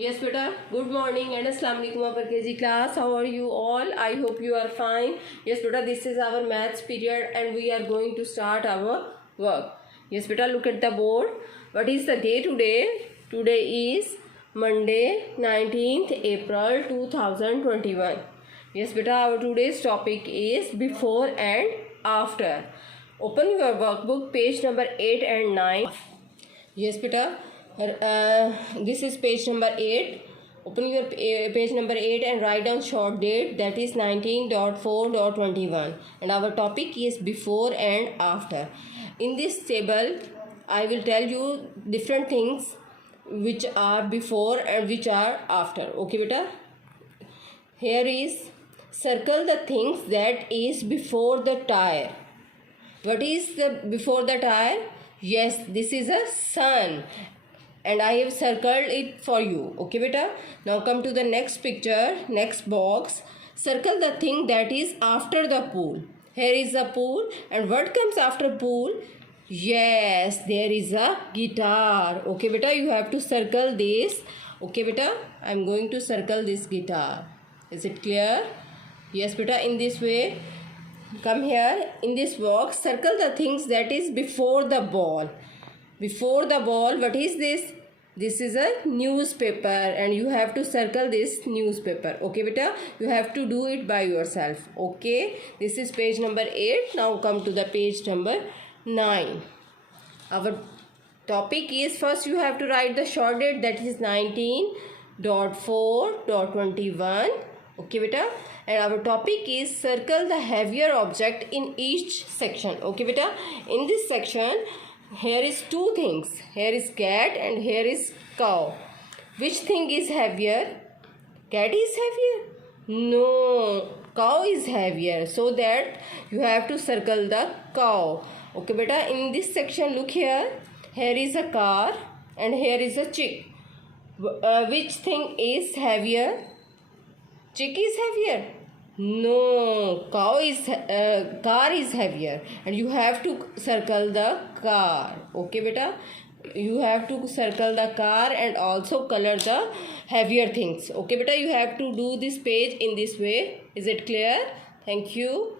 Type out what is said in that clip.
Yes, beta. Good morning and Assalamu alaikum upper KG class. How are you all? I hope you are fine. Yes, beta. This is our maths period and we are going to start our work. Yes, beta. Look at the board. What is the day today? Today is Monday, 19th April 2021. Yes, beta. Our today's topic is before and after. Open your workbook, page number 8 and 9. Yes, beta. This is page number 8. Open your page number 8 and write down short date, that is 19.4.21, and our topic is before and after. In this table I will tell you different things which are before and which are after. Okay beta, here is circle the things that is before the tire. What is the before the tire? Yes, this is a sun and I have circled it for you. Okay beta, now come to the next picture, next box. Circle the thing that is after the pool. Here is the pool and what comes after pool? Yes, there is a guitar. Okay beta, you have to circle this. Okay beta, I am going to circle this guitar. Is it clear? Yes beta, in this way. Come here in this box, circle the things that is before the ball. Before the ball, what is this? This is a newspaper and you have to circle this newspaper. Okay beta, you have to do it by yourself. Okay, this is page number 8. Now come to the page number 9. Our topic is, first you have to write the short date, that is 19.4.21. Okay beta, and our topic is circle the heavier object in each section. Okay beta, in this section here is two things, here is cat and here is cow. Which thing is heavier? Cat is heavier? No, cow is heavier, so that you have to circle the cow. Okay beta, in this section look here, here is a car and here is a chick. Which thing is heavier? Chick is heavier? No, car is heavier and you have to circle the car. Okay beta, you have to circle the car and also color the heavier things. Okay beta, you have to do this page in this way. Is it clear? Thank you.